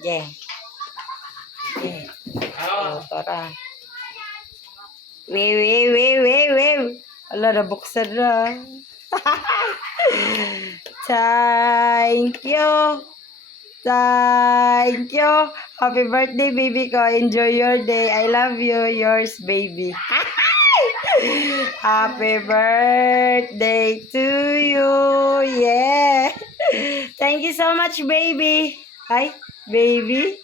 Yeah. Yeah. Oh, tara. Wave. Ala, nabuksan na. Thank you. Thank you. Happy birthday, baby ko. Enjoy your day. I love you. Yours, baby. Happy birthday to you. Yeah. Thank you so much, baby. Ay, baby.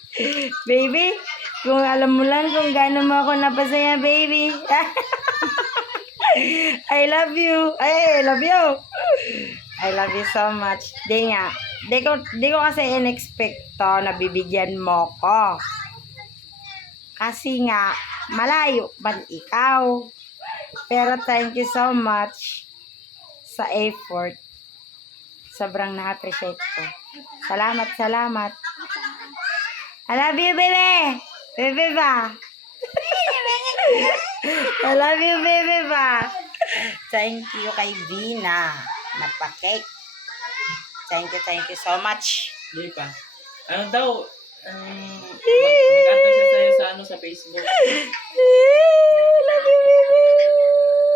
Baby, kung alam mo lang kung gaano mo ako napasaya, baby. I love you. Ay, I love you. I love you so much. Di nga. Di ko kasi in-expect to na bibigyan mo ko. Kasi nga, malayo man ikaw. Pero thank you so much sa effort. Sobrang na-appreciate ko. Salamat. I love you, baby. Baby ba? I love you, baby ba? Thank you kay Vina. Napakake. Thank you so much. Hindi pa. Ano daw? Mag-add siya sa'yo sa sa Facebook. Love you, baby.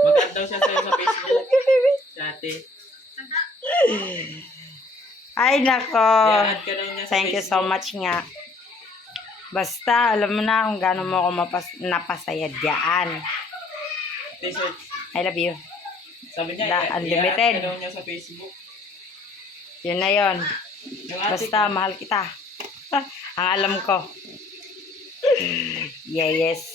Mag-add daw siya sa'yo sa Facebook. Love you, baby. Dati. Ay, nako. I-add ka daw niya sa Thank you so Facebook. much nga. Basta, alam mo na kung gaano mo ako napasaya diyan. T-shirt. I love you. Sabi niya, Unlimited. i-add ka daw niya sa Facebook. Yun na yun. Yung ate Basta, mahal kita. Ang alam ko. Yeah, yes.